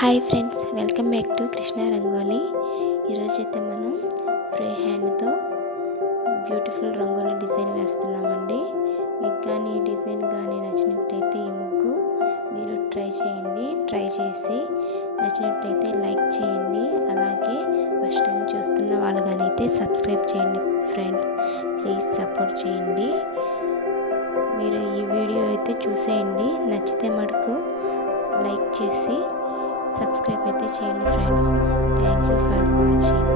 Hi friends, welcome back to Krishna rangoli. ఈరోజైతే మనం free హ్యాండ్తో బ్యూటిఫుల్ రంగోలీ డిజైన్ వేస్తున్నామండి. మీకు కానీ ఈ డిజైన్ కానీ నచ్చినట్టయితే ఈ ముగ్గు మీరు ట్రై చేసి నచ్చినట్టయితే లైక్ చేయండి. అలాగే ఫస్ట్ టైం చూస్తున్న వాళ్ళు కానీ అయితే సబ్స్క్రైబ్ చేయండి ఫ్రెండ్స్, ప్లీజ్ సపోర్ట్ చేయండి. మీరు ఈ వీడియో అయితే చూసేయండి, నచ్చితే మటుకు లైక్ చేసి సబ్స్క్రైబ్ అయితే చేయండి friends. Thank you for watching.